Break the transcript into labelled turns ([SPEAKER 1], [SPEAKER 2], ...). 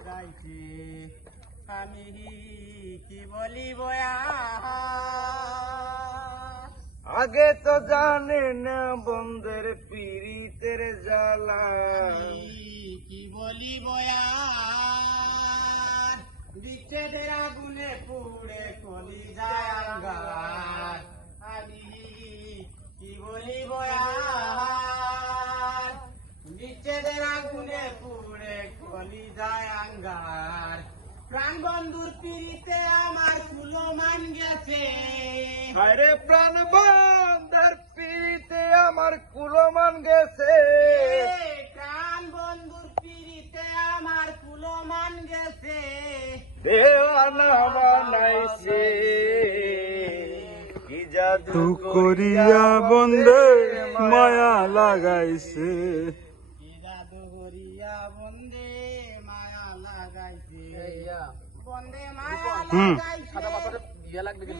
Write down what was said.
[SPEAKER 1] লাগাইছে আমি কি বলিব আর?
[SPEAKER 2] আগে তো জানে না বন্ধের পিরিতের জ্বালা
[SPEAKER 1] কি বলিব আর? বিচ্ছেদের আগুনে পুড়ে কলি যায় আমি কি বলিব? বিচ্ছেদের আগুনে পুড়ে কলি যায় আঙ্গার প্রাণ বন্ধুর পিড়িতে আমার ফুলো মান গেছে।
[SPEAKER 2] আরে প্রাণ বন্ধের পিরিতে আমার কুলমান গেছে।
[SPEAKER 1] প্রাণ বন্ধুর পিড়িতে আমার মান গেছে।
[SPEAKER 2] দেওয়ানা বানাইছে কি জাদু
[SPEAKER 3] তু করিয়া বন্ধে মায়া লাগাইছে।
[SPEAKER 1] বন্দে মায়া লাগাইছে। বন্দে মায়া। লাগাইছে।